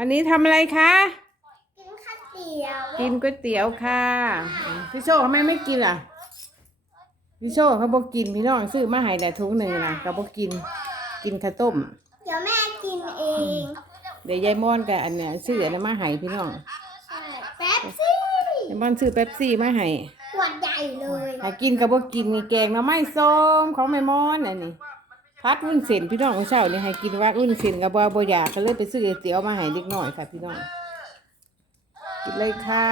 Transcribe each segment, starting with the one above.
วันนี้ทำอะไรคะ กินข้าวเตี๋ยวกินก๋วยเตี๋ยวค่ะ พี่โชคทำไมไม่กินล่ะ พี่โชคเขาบอกกินพี่น้องซื้อมาให้แต่ถุงหนึ่งนะเขาบอกกิน กินข้าวต้ม เดี๋ยวแม่กินเอง เดี๋ยวยายม่อนกับอันเนี้ยซื้ออันนั้นมาให้พี่น้องใช่แป๊บซี่ยายม่อนซื้อเป๊ปซี่มาให้ขวดใหญ่เลยถ้ากินก็บอกกินมีแกงหน่อไม้ส้มของแม่ม่อนอันนี้ พัดวุ้นเส้นพี่น้องเมื่อเช้านี่ให้กินว่าวุ้นเส้นกับบัวบอยากก็เลยไปซื้อเตี๋ยวมาให้เล็กน้อยค่ะพี่น้องกินเลยค่ะ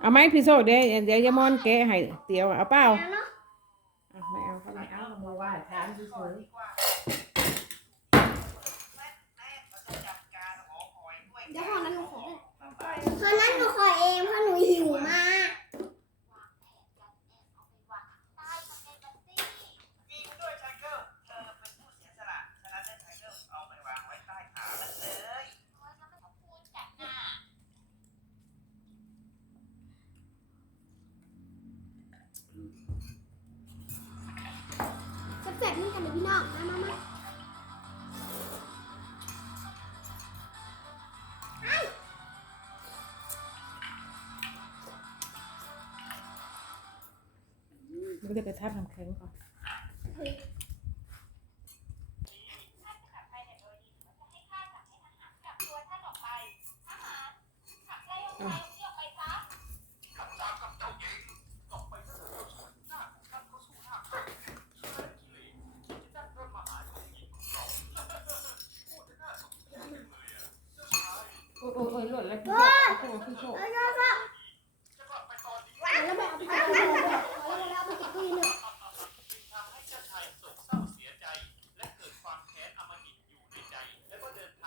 เอาไหมพี่โซเดี๋ยวเดี๋ยวยามอนแกะให้เตี๋ยวเอาเปล่าไม่เอาไม่เอาเขาไม่เอามาว่าถามเฉย ๆไม่ได้ไปทับน้ำแข็งก่อนโอ้ยโอ้ยโอ้ยหล่นแล้วพี่โชคพี่โชค ไปเอาไปเก็บตู้เย็นเลยทำให้เจ้าชายโศกเศร้าเสียใจและเกิดความแค้นอมหิตอยู่ในใจแล้วก็เดินท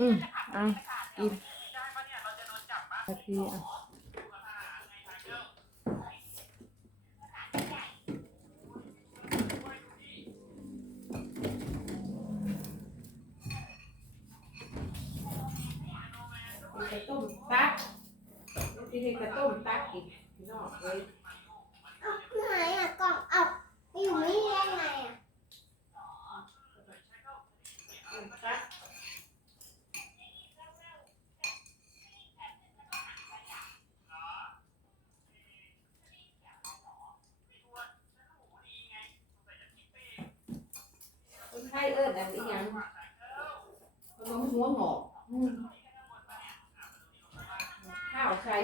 อืมอะกินได้ปะเนี่ยเระโดนจะตะกี้อะอยู่กับารไงทเกิลโอ้ยดูดิกระต้มตักที่นี่กระต้มตักอีกนองเลย เอาไหนอะกล่องเอาอยู่ไม่ได้ไงอะ ต้มตัก คนไข้ เอิ้นอันนี้ยังขนมหัวหงอกอืมข้าวใส่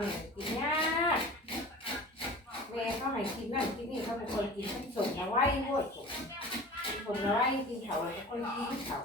ร้านคนนี้กินยากแม่เขาไหนกินนั่นกินนี่เขาเป็นคนกินทั้งส่งเอาไว้หมดเป็นคนละไว้กินเขาแล้วก็คนกินเขา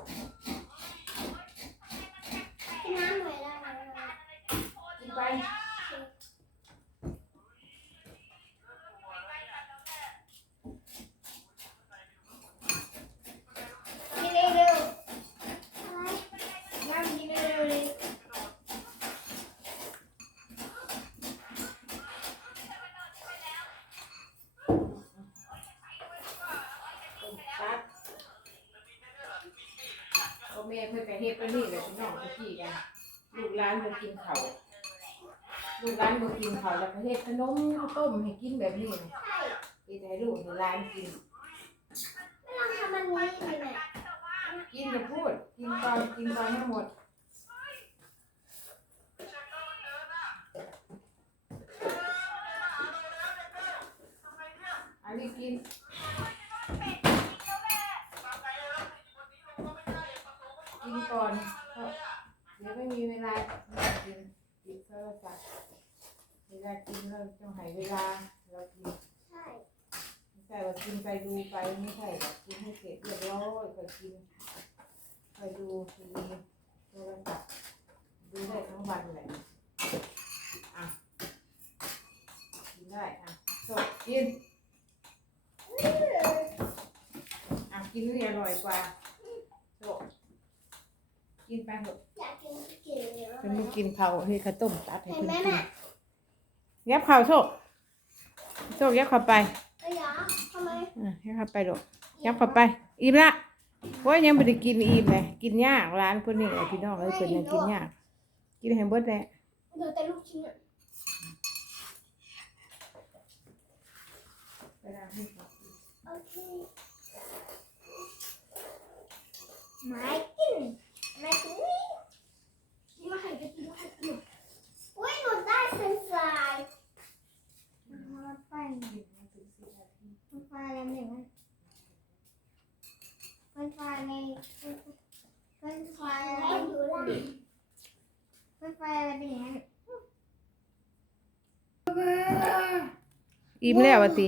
เพื่อนก็เฮ็ดไปนี่แหละพี่น้องเมื่อกี้กันลูกร้านมากินเขาวลูกร้านมากินเขาวแล้วก็เฮ็ดขนมต้มให้กินแบบนี้นะใช่เฮ็ดให้ลูกในร้านกินไม่ลองทำมันนี้เลยแม่กินจะพูดกินตอนกินตอนให้หมด อันนี้กิน กินก่อนเพราะเดี๋ยวไม่มีเวลา กินกินโทรศัพท์เวลากินเราต้องให้เวลาเรากินใช่ไม่ใช่ว่ากินไปดูไปไม่ใช่แบบกินให้เสร็จเรียบร้อยก็กินไปดูทีวีโทรศัพท์ดูได้ทั้งวันเลยอะกินได้อะจบกินอะกินนี่อร่อยกว่า กินไปเถอะอยากกินเก๋เยอะเป็นลูกกินข้าวให้ข้าวต้มตัดให้เห็นคุณไหมกินแม่ยับข้าวโชคโชคยับเข้าไปเอ้ยอะทำไมอะยับเข้าไปลูกยับเข้าไป อิ่มละโอ้ยยังไม่ได้กินอิ่มเลยกินยากร้านคนนี้ไอ้พี่น้องเอ้ยคนยังกินยากกินให้เบิดแหละเหลือแต่ลูกชิ้นอะไปล้างให้ก่อนโอเคไม่กินไม่กินนี่นี่มาให้กันกินมาให้กินอุ้ยหนูได้เฟรนช์ฟรายมาไป กินมาถึงสิบนาที เฟรนช์ฟรายอะไรอย่างนั้นเฟรนช์ฟราย ในเฟรนช์ฟรายอะไรอยู่ล่ะเฟรนช์ฟรายอะไรเป็นอย่างนั้นอิ่มแล้ววะติ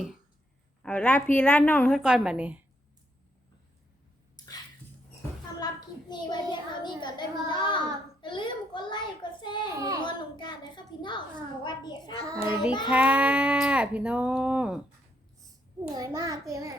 เอาลาพี่ลาน้องซะก่อนบัดนี้สำหรับคลิปนี้ไว้เพียงเท่านี้ก่อนได้พี่น้องอย่าลืมกดไลค์กดแชร์ให้มอนลงการนะครับพี่น้องสวัสดีครับสวัสดีค่ะ พี่น้องเหนื่อยมากเลยแม่